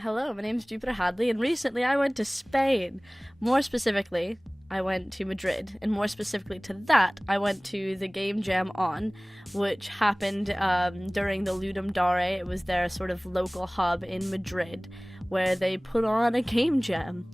Hello, my name is Jupiter Hadley, and recently I went to Spain. More specifically, I went to Madrid, and more specifically to that, I went to the game JamOn, which happened during the Ludum Dare. It was their sort of local hub in Madrid, where they put on a game jam.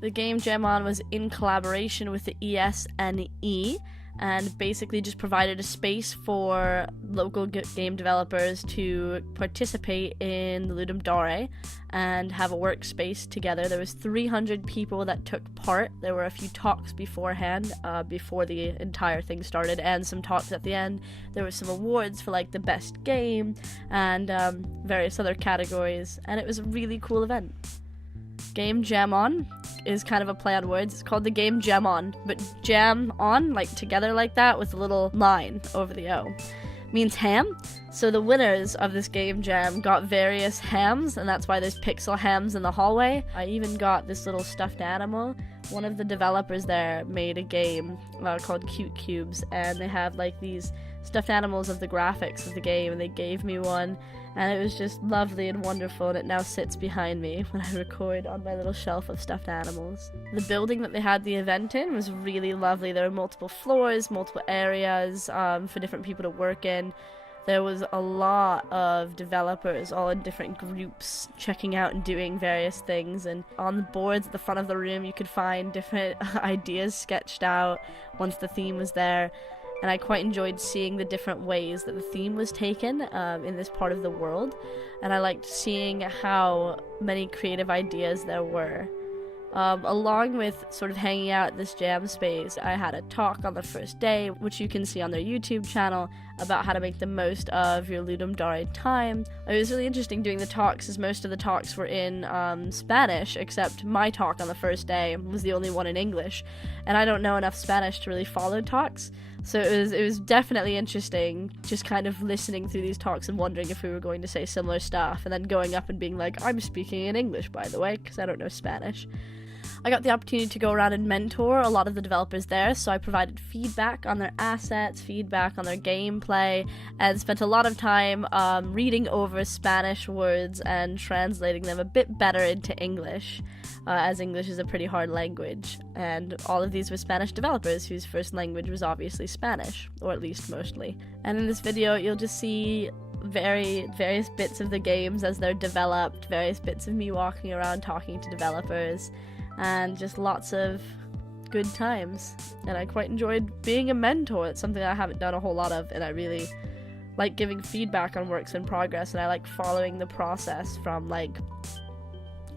The game JamOn was in collaboration with the ESNE, and basically just provided a space for local game developers to participate in the Ludum Dare and have a workspace together. There was 300 people that took part. There were a few talks beforehand, before the entire thing started, and some talks at the end. There were some awards for like the best game and various other categories, and it was a really cool event. Game JamOn is kind of a play on words. It's called the game JamOn, but jam on, like together like that, with a little line over the O, means ham. So the winners of this game jam got various hams, and that's why there's pixel hams in the hallway. I even got this little stuffed animal. One of the developers there made a game called Cute Cubes, and they have like these stuffed animals of the graphics of the game, and they gave me one, and it was just lovely and wonderful, and it now sits behind me when I record on my little shelf of stuffed animals. The building that they had the event in was really lovely. There were multiple floors, multiple areas for different people to work in. There was a lot of developers all in different groups checking out and doing various things, and on the boards at the front of the room you could find different ideas sketched out once the theme was there. And I quite enjoyed seeing the different ways that the theme was taken in this part of the world, and I liked seeing how many creative ideas there were. Along with sort of hanging out at this jam space, I had a talk on the first day, which you can see on their YouTube channel, about how to make the most of your Ludum Dare time. It was really interesting doing the talks, as most of the talks were in Spanish, except my talk on the first day was the only one in English, and I don't know enough Spanish to really follow talks. So it was definitely interesting just kind of listening through these talks and wondering if we were going to say similar stuff, and then going up and being like, I'm speaking in English, by the way, because I don't know Spanish. I got the opportunity to go around and mentor a lot of the developers there, so I provided feedback on their assets, feedback on their gameplay, and spent a lot of time reading over Spanish words and translating them a bit better into English, as English is a pretty hard language, and all of these were Spanish developers whose first language was obviously Spanish, or at least mostly. And in this video you'll just see various bits of the games as they're developed, various bits of me walking around talking to developers, and just lots of good times. And I quite enjoyed being a mentor. It's something I haven't done a whole lot of, and I really like giving feedback on works in progress, and I like following the process from like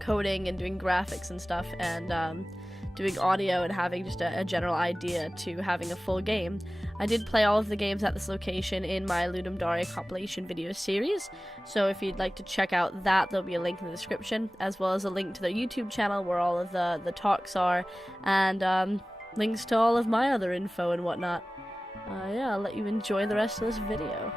coding and doing graphics and stuff, and doing audio, and having just a general idea to having a full game. I did play all of the games at this location in my Ludum Dare compilation video series, so if you'd like to check out that, there'll be a link in the description, as well as a link to their YouTube channel where all of the talks are, and links to all of my other info and whatnot. Yeah, I'll let you enjoy the rest of this video.